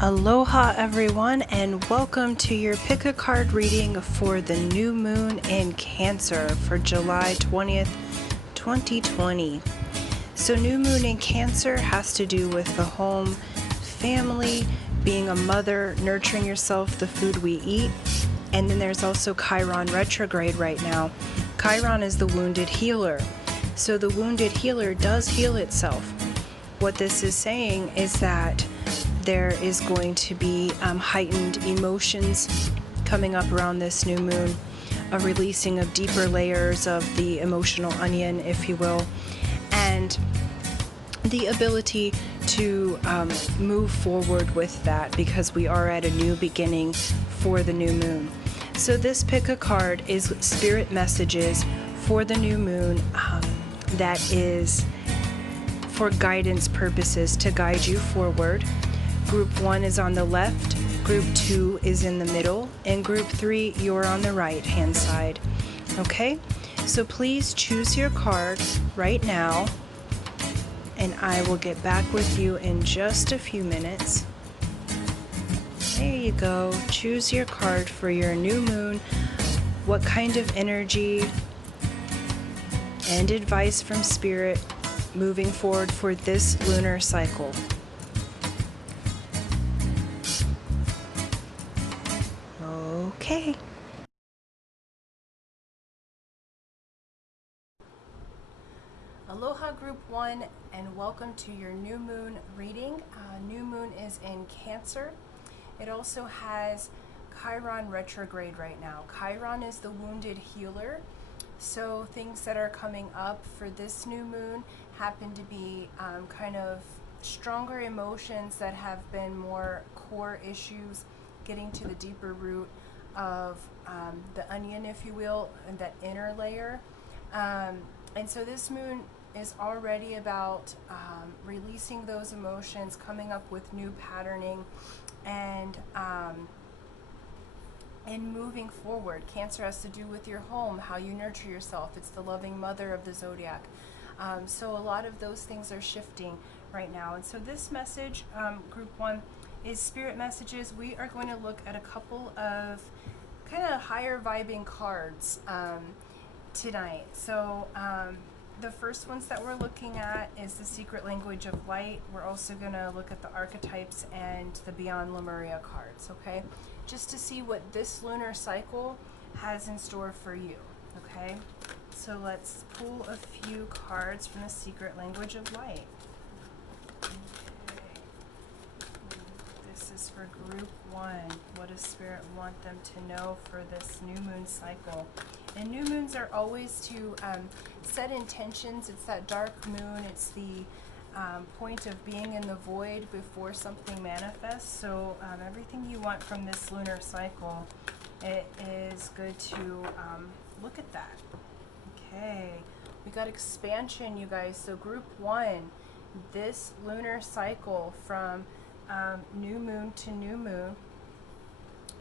Aloha everyone, and welcome to your pick a card reading for the new moon in Cancer for July 20th, 2020. So new moon in Cancer has to do with the home, family, being a mother, nurturing yourself, the food we eat. And then there's also Chiron retrograde right now. Chiron is the wounded healer. So the wounded healer does heal itself. What this is saying is that there is going to be heightened emotions coming up around this new moon, a releasing of deeper layers of the emotional onion, if you will, and the ability to move forward with that because we are at a new beginning for the new moon. So this pick a card is spirit messages for the new moon that is for guidance purposes to guide you forward. Group 1 is on the left, Group 2 is in the middle, and Group 3 you're on the right hand side. Okay, so please choose your card right now, and I will get back with you in just a few minutes. There you go. Choose your card for your new moon. What kind of energy and advice from Spirit moving forward for this lunar cycle? Okay. Aloha Group 1, and welcome to your new moon reading. New moon is in Cancer. It also has Chiron retrograde right now. Chiron is the wounded healer. So things that are coming up for this new moon happen to be kind of stronger emotions that have been more core issues, getting to the deeper root of the onion, if you will, and that inner layer. And so this moon is already about releasing those emotions, coming up with new patterning, and moving forward. Cancer has to do with your home, how you nurture yourself. It's the loving mother of the zodiac. So a lot of those things are shifting right now. And so this message, Group 1, is spirit messages. We are going to look at a couple of kind of higher vibing cards tonight. So the first ones that we're looking at is the secret language of light. We're also going to look at the archetypes and the beyond Lemuria cards, okay? Just to see what this lunar cycle has in store for you, okay? So let's pull a few cards from the secret language of light. Okay. This is for Group 1. What does Spirit want them to know for this new moon cycle? And new moons are always to set intentions. It's that dark moon. It's the point of being in the void before something manifests. So everything you want from this lunar cycle, it is good to look at that. Okay, we got expansion, you guys. So Group 1, this lunar cycle from new moon to new moon,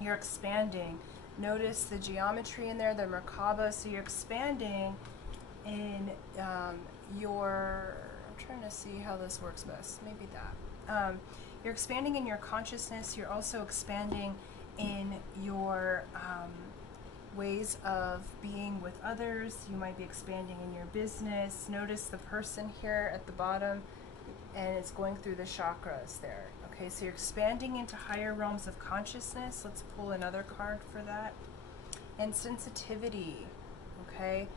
you're expanding. Notice the geometry in there, the Merkaba. So you're expanding in your, I'm trying to see how this works best. Maybe that. You're expanding in your consciousness. You're also expanding in your ways of being with others. You might be expanding in your business. Notice the person here at the bottom, and it's going through the chakras there. Okay, so you're expanding into higher realms of consciousness. Let's pull another card for that. And sensitivity, okay?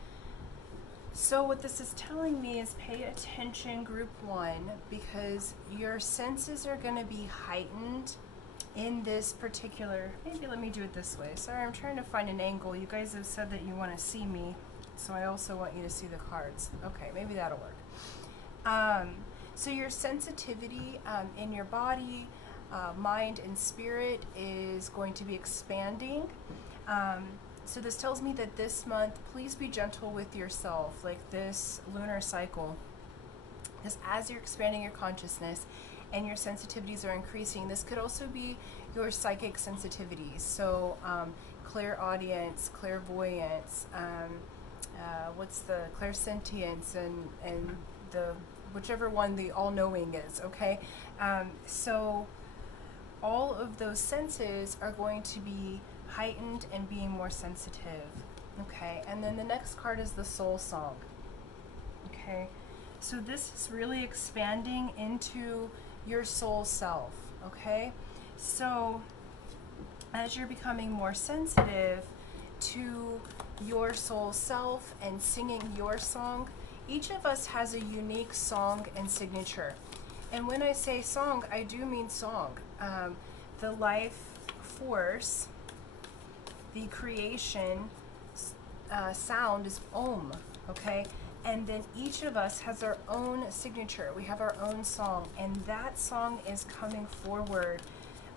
So what this is telling me is pay attention, Group 1, because your senses are going to be heightened in this particular, maybe let me do it this way. Sorry, I'm trying to find an angle. You guys have said that you want to see me, so I also want you to see the cards. Okay, maybe that'll work. So your sensitivity in your body, mind, and spirit is going to be expanding. So this tells me that this month, please be gentle with yourself, like this lunar cycle. Because as you're expanding your consciousness and your sensitivities are increasing, this could also be your psychic sensitivities. So clairaudience, clairvoyance, what's the clairsentience, and the whichever one the all-knowing is, okay? So all of those senses are going to be heightened and being more sensitive. Okay, and then the next card is the soul song. Okay, so this is really expanding into your soul self. Okay, so as you're becoming more sensitive to your soul self and singing your song, each of us has a unique song and signature. And when I say song, I do mean song. The life force, the creation sound is Om, okay? And then each of us has our own signature. We have our own song, and that song is coming forward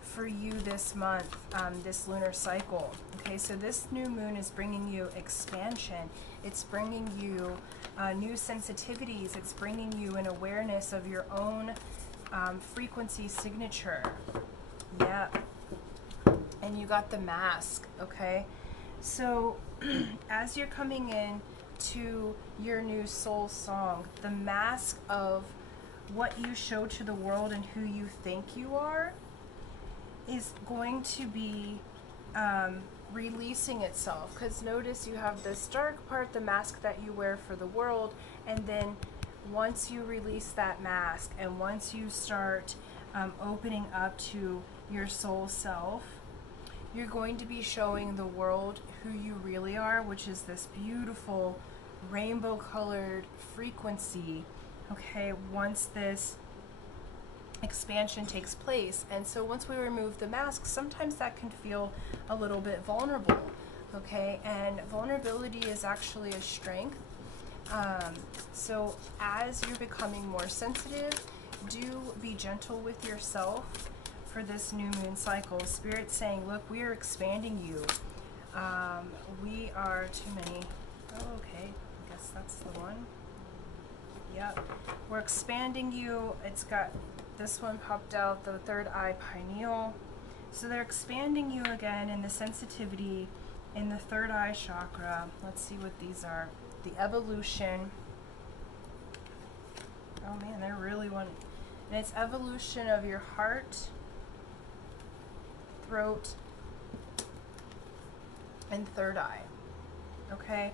for you this month, this lunar cycle. Okay, so this new moon is bringing you expansion. It's bringing you new sensitivities. It's bringing you an awareness of your own frequency signature. Yeah. And you got the mask, okay? So as you're coming in to your new soul song, the mask of what you show to the world and who you think you are is going to be releasing itself. Because notice you have this dark part, the mask that you wear for the world, and then once you release that mask and once you start opening up to your soul self, you're going to be showing the world who you really are, which is this beautiful rainbow colored frequency. Okay, once this expansion takes place. And so once we remove the mask, sometimes that can feel a little bit vulnerable. Okay, and vulnerability is actually a strength. So as you're becoming more sensitive, do be gentle with yourself for this new moon cycle. Spirit's saying, look, we are expanding you. We are too many. Oh, okay, I guess that's the one. Yep, we're expanding you. It's got this one popped out, the third eye pineal. So they're expanding you again in the sensitivity in the third eye chakra. Let's see what these are. The evolution. Oh man, they're really one. And it's evolution of your heart, throat, and third eye. Okay?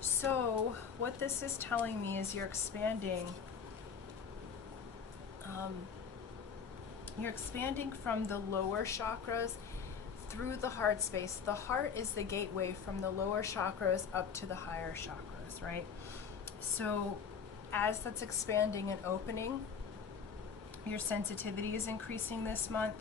So what this is telling me is you're expanding. You're expanding from the lower chakras through the heart space. The heart is the gateway from the lower chakras up to the higher chakras, right? So as that's expanding and opening, your sensitivity is increasing this month.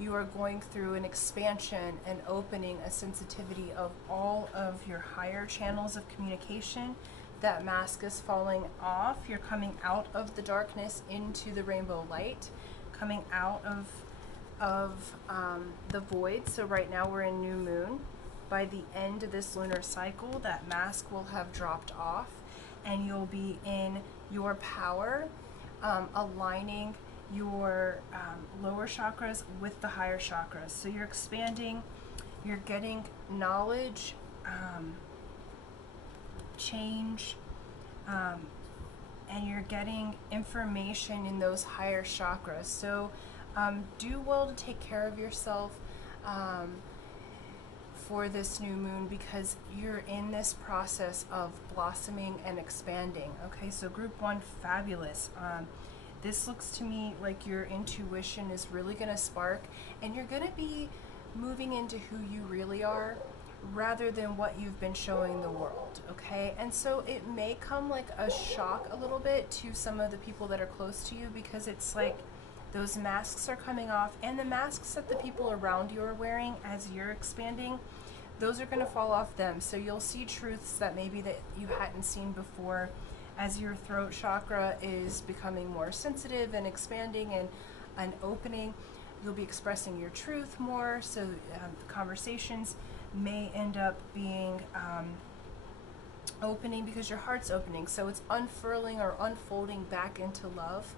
You are going through an expansion and opening a sensitivity of all of your higher channels of communication. That mask is falling off. You're coming out of the darkness into the rainbow light, coming out of the void. So right now we're in new moon. By the end of this lunar cycle, that mask will have dropped off and you'll be in your power, aligning your lower chakras with the higher chakras. So you're expanding, you're getting knowledge, change, and you're getting information in those higher chakras. So do well to take care of yourself for this new moon, because you're in this process of blossoming and expanding. Okay, so group one, fabulous. This looks to me like your intuition is really going to spark, and you're going to be moving into who you really are rather than what you've been showing the world, okay? And so it may come like a shock a little bit to some of the people that are close to you, because it's like those masks are coming off, and the masks that the people around you are wearing as you're expanding, those are going to fall off them. So you'll see truths that maybe that you hadn't seen before. As your throat chakra is becoming more sensitive and expanding and opening, you'll be expressing your truth more. So conversations may end up being opening because your heart's opening. So it's unfurling or unfolding back into love.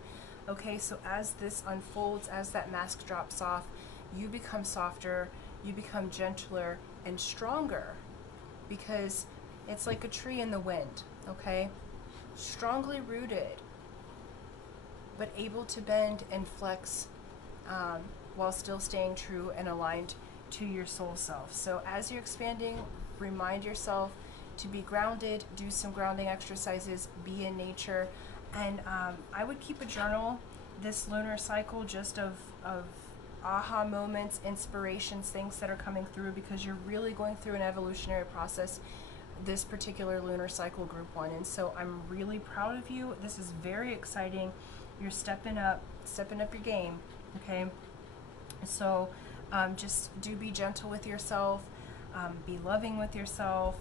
Okay, so as this unfolds, as that mask drops off, you become softer, you become gentler and stronger, because it's like a tree in the wind, okay? Strongly rooted, but able to bend and flex while still staying true and aligned to your soul self. So as you're expanding, remind yourself to be grounded, do some grounding exercises, be in nature, and I would keep a journal this lunar cycle just of aha moments, inspirations, things that are coming through, because you're really going through an evolutionary process this particular lunar cycle, group 1. And so I'm really proud of you. This is very exciting. You're stepping up your game, okay? So just do be gentle with yourself, be loving with yourself,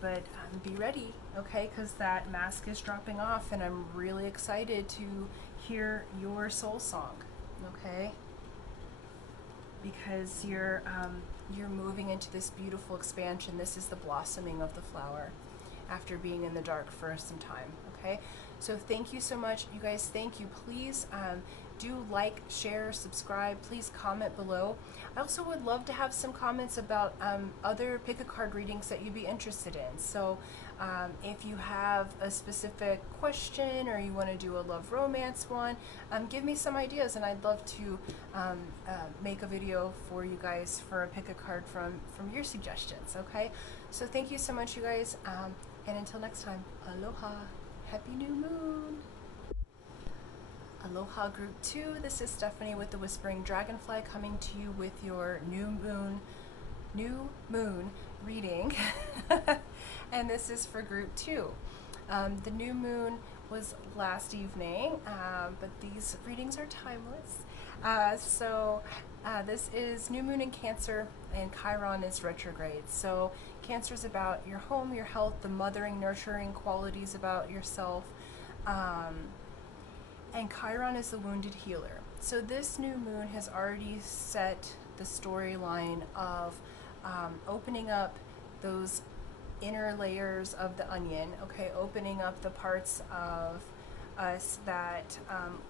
but be ready, okay? Because that mask is dropping off, and I'm really excited to hear your soul song, okay? Because you're moving into this beautiful expansion. This is the blossoming of the flower after being in the dark for some time, okay? So thank you so much, you guys. Thank you. Please do like, share, subscribe. Please comment below. I also would love to have some comments about other pick a card readings that you'd be interested in. So if you have a specific question, or you want to do a love romance one, give me some ideas, and I'd love to make a video for you guys for a pick a card from your suggestions, okay? So thank you so much, you guys, and until next time, aloha, happy new moon. Aloha group 2, this is Stephanie with the Whispering Dragonfly, coming to you with your new moon reading. And this is for group 2. The new moon was last evening, but these readings are timeless. This is new moon in Cancer, and Chiron is retrograde. So Cancer is about your home, your health, the mothering, nurturing qualities about yourself. And Chiron is the wounded healer. So this new moon has already set the storyline of opening up those inner layers of the onion, okay, opening up the parts of us that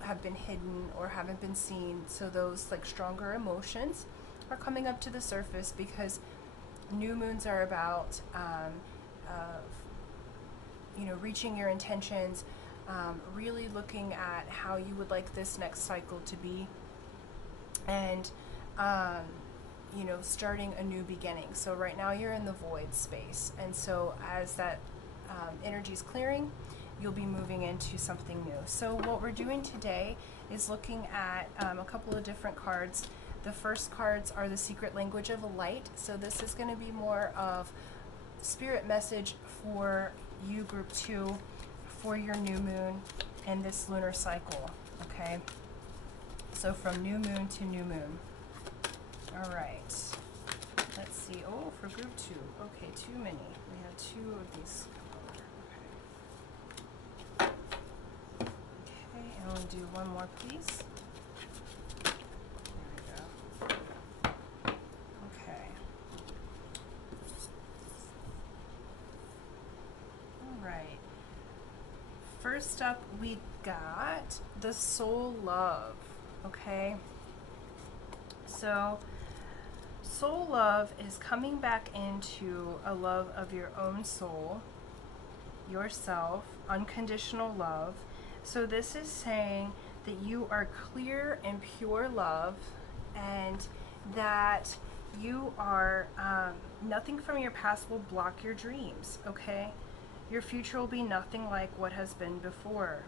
have been hidden or haven't been seen. So those like stronger emotions are coming up to the surface, because new moons are about reaching your intentions, really looking at how you would like this next cycle to be, and starting a new beginning. So right now you're in the void space, and so as that energy is clearing, you'll be moving into something new. So what we're doing today is looking at a couple of different cards. The first cards are the secret language of light. So this is going to be more of spirit message for you, group 2, for your new moon and this lunar cycle, okay? So from new moon to new moon. All right, let's see. Oh, for group 2, okay, too many. We have 2 of these. Okay, and we'll do one more, please. There we go. Okay. All right. First up, we got the soul love, okay? So soul love is coming back into a love of your own soul, yourself, unconditional love. So this is saying that you are clear and pure love, and that you are, nothing from your past will block your dreams, okay? Your future will be nothing like what has been before.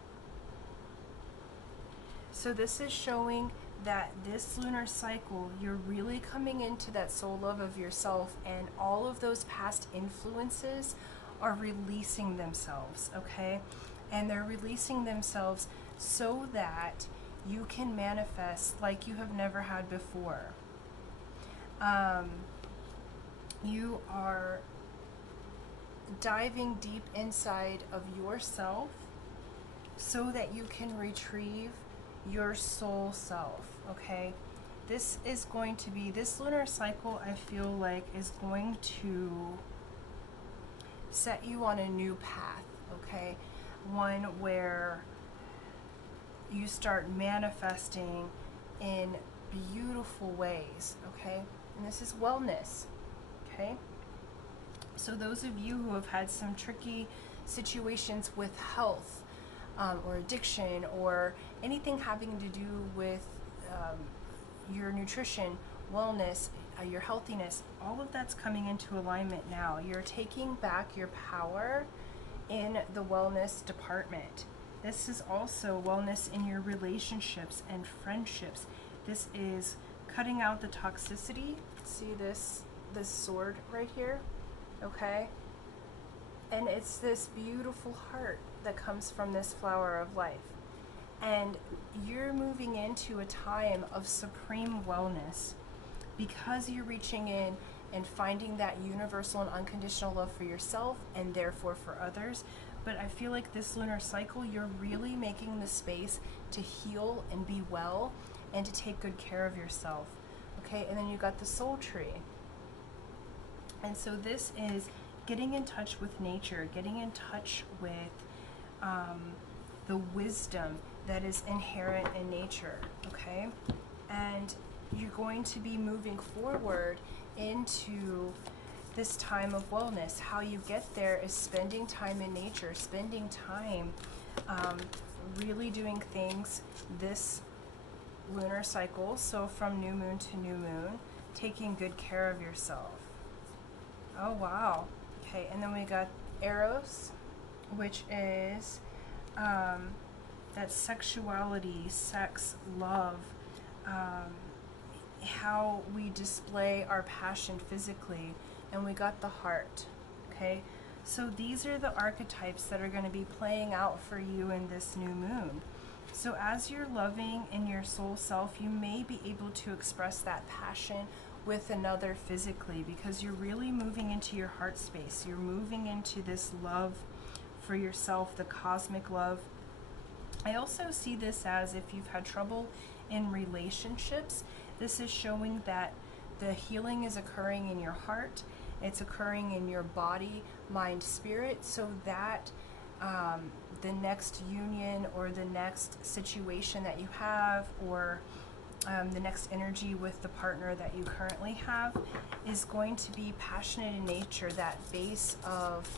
So this is showing that this lunar cycle, you're really coming into that soul love of yourself, and all of those past influences are releasing themselves, okay? And they're releasing themselves so that you can manifest like you have never had before. You are diving deep inside of yourself so that you can retrieve your soul self, okay? This is going to be, this lunar cycle, I feel like, is going to set you on a new path, okay? One where you start manifesting in beautiful ways, okay? And this is wellness, okay? So those of you who have had some tricky situations with health, or addiction, or anything having to do with your nutrition, wellness, your healthiness, all of that's coming into alignment now. You're taking back your power in the wellness department. This is also wellness in your relationships and friendships. This is cutting out the toxicity. See this sword right here? Okay? And it's this beautiful heart that comes from this flower of life. And you're moving into a time of supreme wellness because you're reaching in and finding that universal and unconditional love for yourself and therefore for others. But I feel like this lunar cycle, you're really making the space to heal and be well and to take good care of yourself. Okay, and then you got the soul tree. And so this is getting in touch with nature, getting in touch with the wisdom that is inherent in nature, okay? And you're going to be moving forward into this time of wellness. How you get there is spending time in nature, spending time really doing things this lunar cycle, so from new moon to new moon, taking good care of yourself. Oh wow. Okay, and then we got Eros, which is that sexuality, sex, love, how we display our passion physically, and we got the heart. Okay, so these are the archetypes that are going to be playing out for you in this new moon. So as you're loving in your soul self, you may be able to express that passion with another physically, because you're really moving into your heart space. You're moving into this love for yourself, the cosmic love. I also see this as, if you've had trouble in relationships, this is showing that the healing is occurring in your heart, it's occurring in your body, mind, spirit, so that the next union or the next situation that you have, or the next energy with the partner that you currently have, is going to be passionate in nature, that base of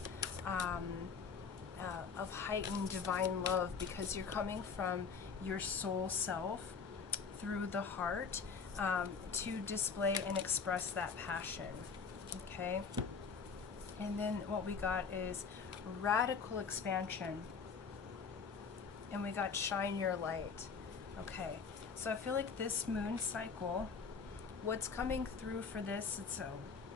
heightened divine love, because you're coming from your soul self through the heart to display and express that passion. Okay, and then what we got is radical expansion, and we got shine your light. Okay, so I feel like this moon cycle, what's coming through for this,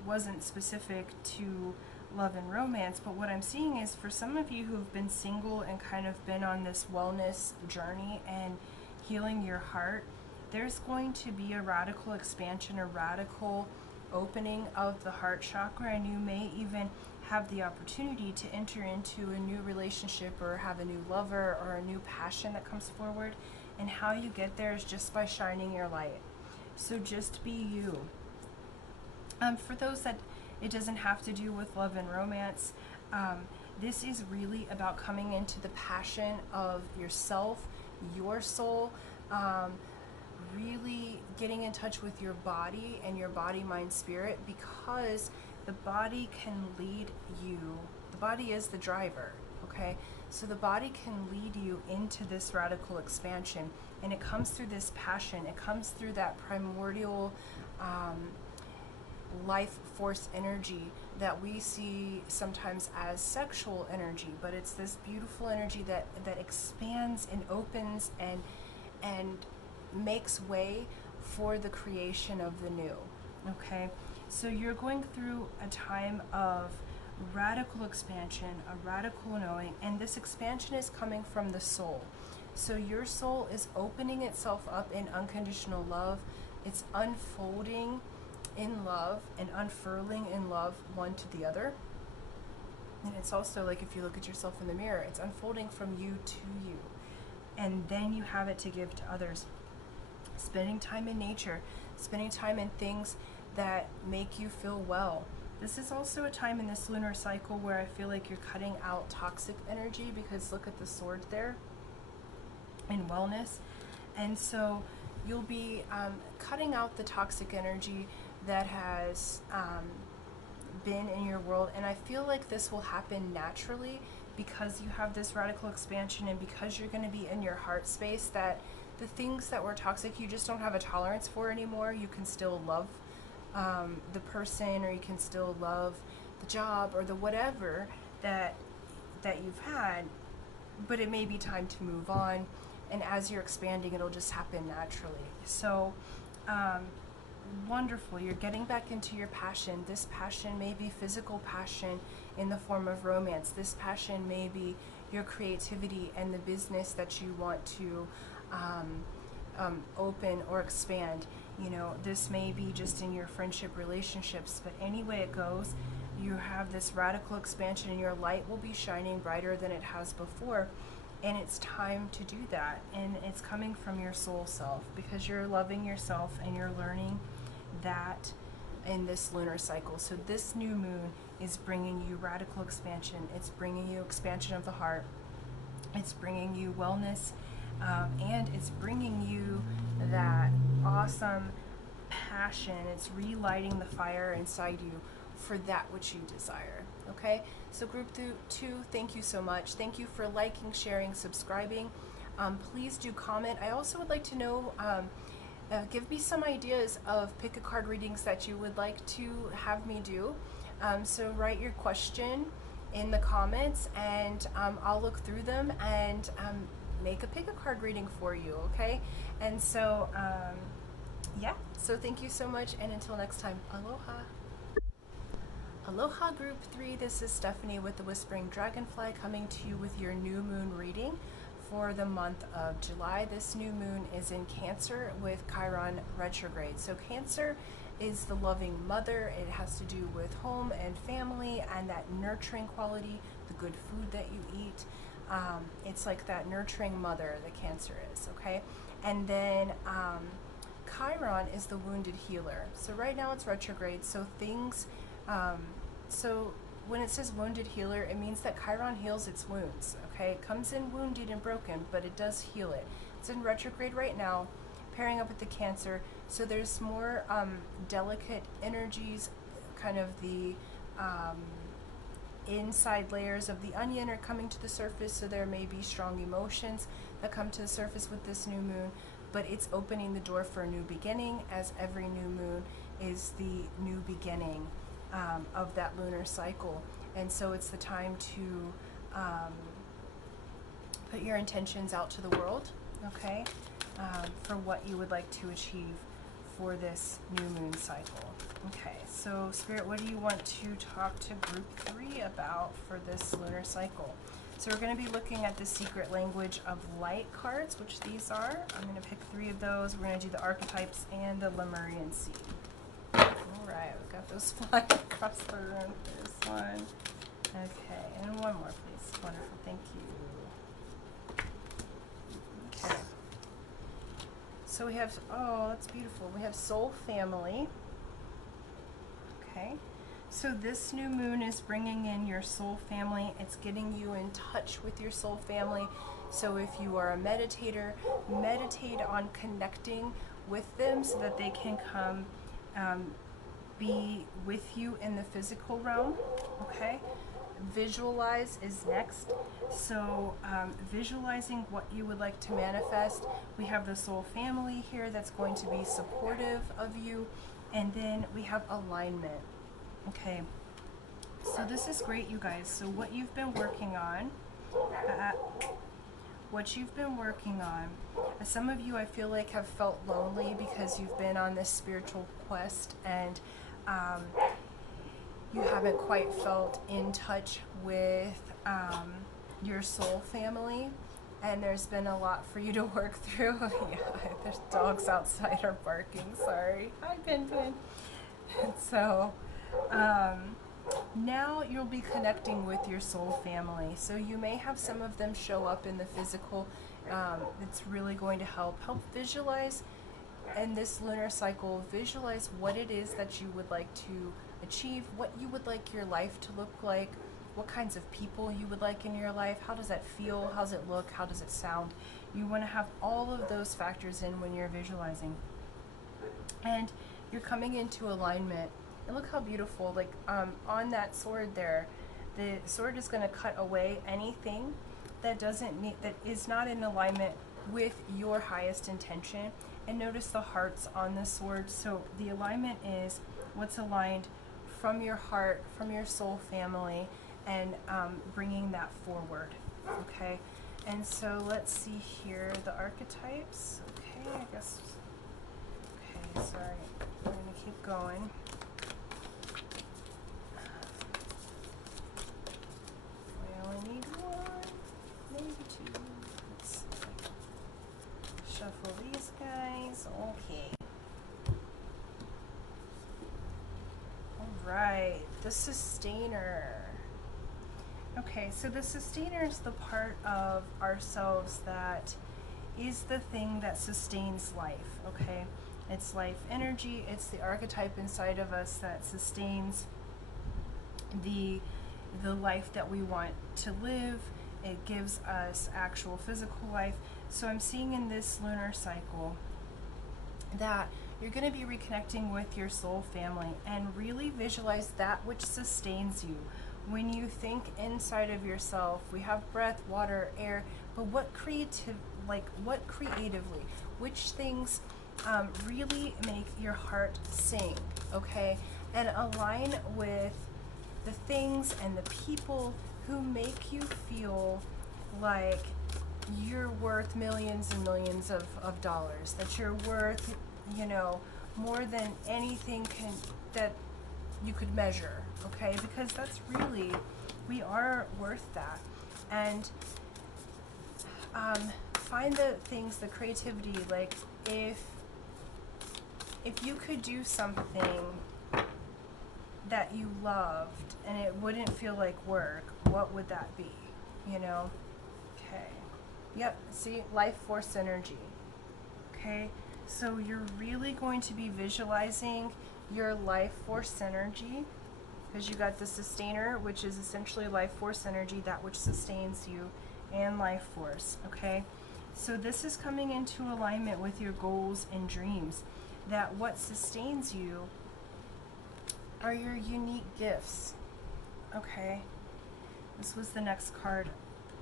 wasn't specific to love and romance, but what I'm seeing is, for some of you who've been single and kind of been on this wellness journey and healing your heart, there's going to be a radical expansion, a radical opening of the heart chakra, and you may even have the opportunity to enter into a new relationship or have a new lover or a new passion that comes forward. And how you get there is just by shining your light. So just be you. For those that it doesn't have to do with love and romance, this is really about coming into the passion of yourself, your soul, really getting in touch with your body and your body, mind, spirit, because the body can lead you. The body is the driver, okay? So the body can lead you into this radical expansion, and it comes through this passion. It comes through that primordial life force energy that we see sometimes as sexual energy, but it's this beautiful energy that expands and opens and makes way for the creation of the new. Okay, so you're going through a time of radical expansion, a radical knowing, and this expansion is coming from the soul. So your soul is opening itself up in unconditional love. It's unfolding in love and unfurling in love, one to the other. And it's also like, if you look at yourself in the mirror, it's unfolding from you to you, and then you have it to give to others. Spending time in nature, spending time in things that make you feel well. This is also a time in this lunar cycle where I feel like you're cutting out toxic energy, because look at the sword there in wellness. And so you'll be cutting out the toxic energy that has been in your world, and I feel like this will happen naturally because you have this radical expansion and because you're going to be in your heart space, that the things that were toxic you just don't have a tolerance for anymore. You can still love the person, or you can still love the job or the whatever that you've had, but it may be time to move on. And as you're expanding, it'll just happen naturally. So wonderful. You're getting back into your passion. This passion may be physical passion in the form of romance. This passion may be your creativity and the business that you want to open or expand. You know, this may be just in your friendship relationships, but any way it goes, you have this radical expansion and your light will be shining brighter than it has before. And it's time to do that. And it's coming from your soul self, because you're loving yourself and you're learning that in this lunar cycle. So this new moon is bringing you radical expansion. It's bringing you expansion of the heart. It's bringing you wellness. And it's bringing you that awesome passion. It's relighting the fire inside you for that which you desire. Okay, so group 2, thank you so much. Thank you for liking, sharing, subscribing. Please do comment. I also would like to know, give me some ideas of pick a card readings that you would like to have me do. So write your question in the comments, and I'll look through them and make a pick a card reading for you. Okay, and so yeah, so thank you so much, and until next time, aloha. Aloha Group 3, this is Stephanie with the Whispering Dragonfly, coming to you with your new moon reading for the month of July. This new moon is in Cancer with Chiron retrograde. So Cancer is the loving mother. It has to do with home and family and that nurturing quality, the good food that you eat. It's like that nurturing mother that Cancer is, okay? And then Chiron is the wounded healer. So right now it's retrograde, so things... so when it says wounded healer, it means that Chiron heals its wounds, okay? It comes in wounded and broken, but it does heal it. It's in retrograde right now, pairing up with the Cancer, so there's more delicate energies, kind of the inside layers of the onion are coming to the surface, so there may be strong emotions that come to the surface with this new moon, but it's opening the door for a new beginning, as every new moon is the new beginning of that lunar cycle. And so it's the time to put your intentions out to the world, okay, for what you would like to achieve for this new moon cycle. Okay, so Spirit, what do you want to talk to group 3 about for this lunar cycle? So we're going to be looking at the secret language of light cards, which these are. I'm going to pick 3 of those. We're going to do the archetypes and the Lemurian seed. Alright, we've got those flying across the room. There's one. Okay, and one more, please. Wonderful, thank you. Okay. So we have, oh, that's beautiful. We have Soul Family. Okay. So this new moon is bringing in your soul family. It's getting you in touch with your soul family. So if you are a meditator, meditate on connecting with them so that they can come be with you in the physical realm, okay? Visualize is next. So visualizing what you would like to manifest. We have the soul family here that's going to be supportive of you. And then we have alignment, okay? So this is great, you guys. So what you've been working on, some of you I feel like have felt lonely because you've been on this spiritual quest and you haven't quite felt in touch with your soul family, and there's been a lot for you to work through. Yeah, there's dogs outside are barking, sorry. Hi, Pin. And so now you'll be connecting with your soul family. So you may have some of them show up in the physical. It's really going to help visualize in this lunar cycle, visualize what it is that you would like to achieve, what you would like your life to look like, what kinds of people you would like in your life, how does that feel, how does it look, how does it sound. You want to have all of those factors in when you're visualizing. And you're coming into alignment. And look how beautiful, like on that sword there, The sword is going to cut away anything that doesn't need, that is not in alignment with your highest intention. And notice the hearts on the sword. So the alignment is what's aligned from your heart, from your soul family, and bringing that forward. Okay. And so let's see here, the archetypes. Okay, I guess. Okay, sorry. I'm going to keep going. I only need one, maybe two. Let's shuffle these guys. Okay. Alright, the sustainer. Okay, so the sustainer is the part of ourselves that is the thing that sustains life, okay? It's life energy, it's the archetype inside of us that sustains the life that we want to live. It gives us actual physical life. So I'm seeing in this lunar cycle that you're going to be reconnecting with your soul family and really visualize that which sustains you. When you think inside of yourself, we have breath, water, air, but what creatively, which things really make your heart sing, okay? And align with the things and the people who make you feel like you're worth millions and millions of dollars, that you're worth, you know, more than anything that you could measure, okay? Because that's really, we are worth that. And find the things, the creativity, like if you could do something that you loved and it wouldn't feel like work, what would that be, you know? Okay. Yep, see, life force energy. Okay, so you're really going to be visualizing your life force energy, because you got the sustainer, which is essentially life force energy, that which sustains you, and life force, okay? So this is coming into alignment with your goals and dreams, that what sustains you are your unique gifts, okay? This was the next card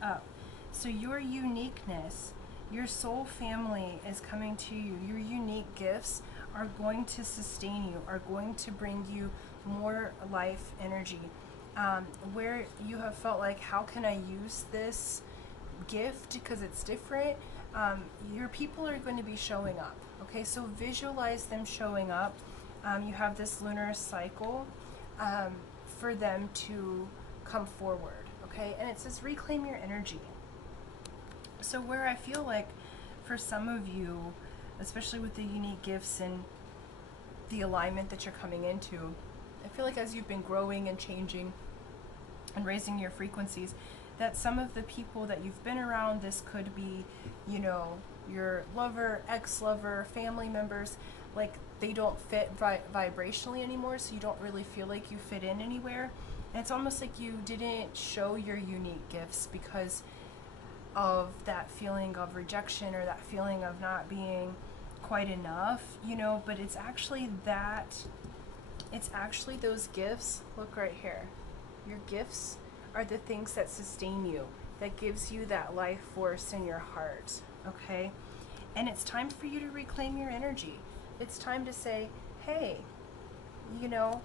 up. So your uniqueness, your soul family is coming to you. Your unique gifts are going to sustain you, are going to bring you more life energy. Where you have felt like, how can I use this gift because it's different, your people are going to be showing up, okay? So visualize them showing up. You have this lunar cycle for them to come forward, okay? And it says reclaim your energy. So where I feel like for some of you, especially with the unique gifts and the alignment that you're coming into, I feel like as you've been growing and changing and raising your frequencies, that some of the people that you've been around, this could be, you know, your lover, ex-lover, family members, like they don't fit vibrationally anymore, so you don't really feel like you fit in anywhere. And it's almost like you didn't show your unique gifts because of that feeling of rejection or that feeling of not being quite enough, you know, but it's actually those gifts. Look right here. Your gifts are the things that sustain you, that gives you that life force in your heart, okay? And it's time for you to reclaim your energy. It's time to say, hey, you know,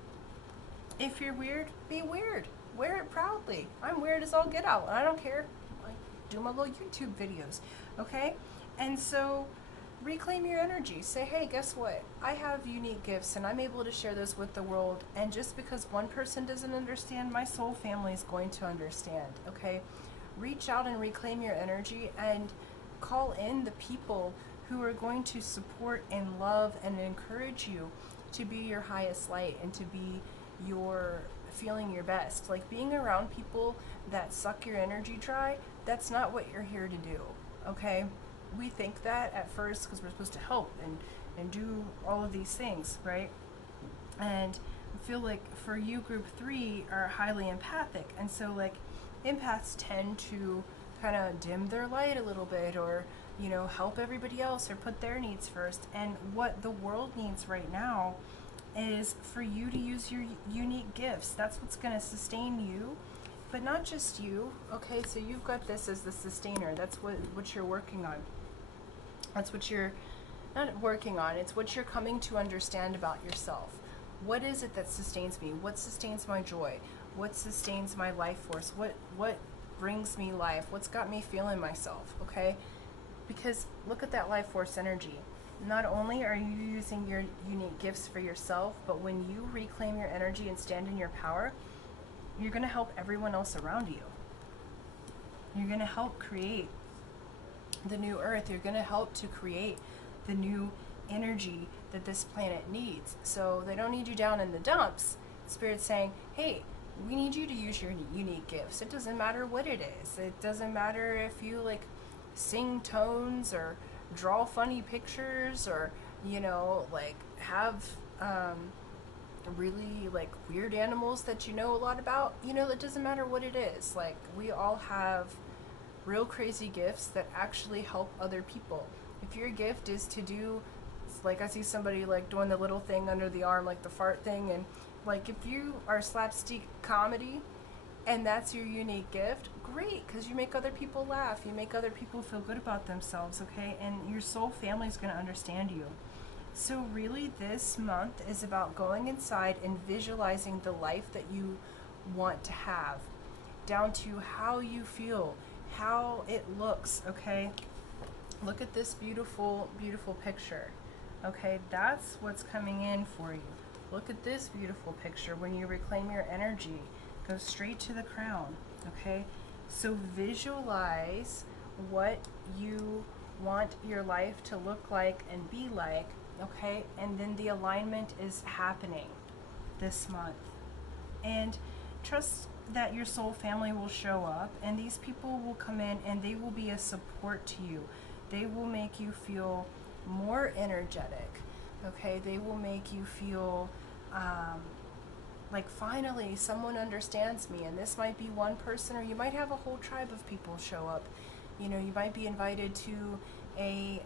if you're weird, be weird. Wear it proudly. I'm weird as all get out, and I don't care. I do my little YouTube videos, okay? And so reclaim your energy. Say, hey, guess what? I have unique gifts and I'm able to share those with the world. And just because one person doesn't understand, my soul family is going to understand, okay? Reach out and reclaim your energy and call in the people who are going to support and love and encourage you to be your highest light and to be feeling your best. Like being around people that suck your energy dry, that's not what you're here to do, okay? We think that at first because we're supposed to help and do all of these things, right? And I feel like for you, group 3 are highly empathic, and so like empaths tend to kind of dim their light a little bit, or you know, help everybody else or put their needs first. And what the world needs right now is for you to use your unique gifts. That's what's going to sustain you but not just you, okay? So you've got this as the sustainer. That's what you're working on. That's what you're not working on. It's what you're coming to understand about yourself. What is it that sustains me? What sustains my joy? What sustains my life force? What brings me life? What's got me feeling myself, okay? Because look at that life force energy. Not only are you using your unique gifts for yourself, but when you reclaim your energy and stand in your power, you're going to help everyone else around you. You're going to help create the new earth. You're going to help to create the new energy that this planet needs. So they don't need you down in the dumps. Spirit's saying, hey, we need you to use your unique gifts. It doesn't matter what it is. It doesn't matter if you like sing tones or draw funny pictures or, you know, like have really like weird animals that you know a lot about. You know, it doesn't matter what it is. Like, we all have real crazy gifts that actually help other people. If your gift is to do, like, I see somebody like doing the little thing under the arm, like the fart thing, and like if you are slapstick comedy and that's your unique gift, great, because you make other people laugh, you make other people feel good about themselves, okay? And your soul family is going to understand you. So really this month is about going inside and visualizing the life that you want to have, down to how you feel, how it looks, okay? Look at this beautiful, beautiful picture, okay? That's what's coming in for you. Look at this beautiful picture. When you reclaim your energy, go straight to the crown, okay? So visualize what you want your life to look like and be like, okay? And then the alignment is happening this month. And trust that your soul family will show up, and these people will come in and they will be a support to you. They will make you feel more energetic, okay? They will make you feel like finally someone understands me. And this might be one person, or you might have a whole tribe of people show up. You know, you might be invited to a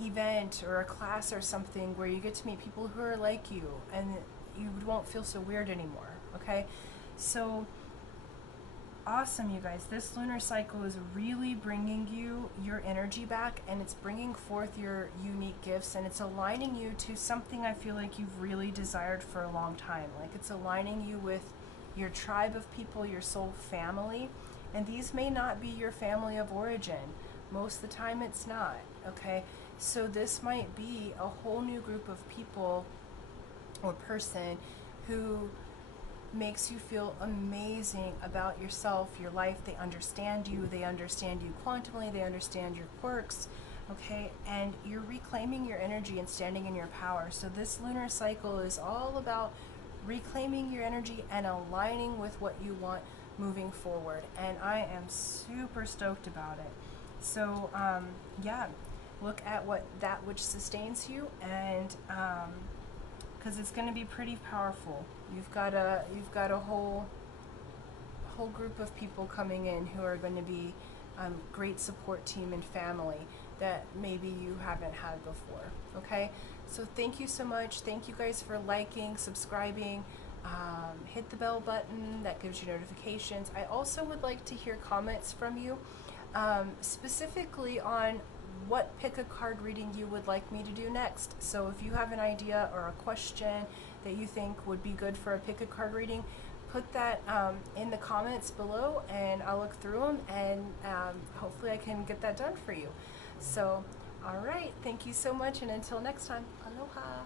event or a class or something where you get to meet people who are like you, and you won't feel so weird anymore, okay? So awesome, you guys. This lunar cycle is really bringing you your energy back, and it's bringing forth your unique gifts, and it's aligning you to something I feel like you've really desired for a long time. Like, it's aligning you with your tribe of people, your soul family. And these may not be your family of origin. Most of the time it's not, okay? So this might be a whole new group of people or person who makes you feel amazing about yourself, your life. They understand you quantumly, they understand your quirks, okay? And you're reclaiming your energy and standing in your power. So this lunar cycle is all about reclaiming your energy and aligning with what you want moving forward. And I am super stoked about it. So yeah, look at that which sustains you, and because it's going to be pretty powerful. You've got a whole group of people coming in who are going to be great support team and family that maybe you haven't had before, okay? So thank you so much. Thank you guys for liking, subscribing, hit the bell button that gives you notifications. I also would like to hear comments from you, specifically on what pick a card reading you would like me to do next. So if you have an idea or a question that you think would be good for a pick a card reading, put that in the comments below, and I'll look through them, and hopefully I can get that done for you. So all right, thank you so much, and until next time, aloha.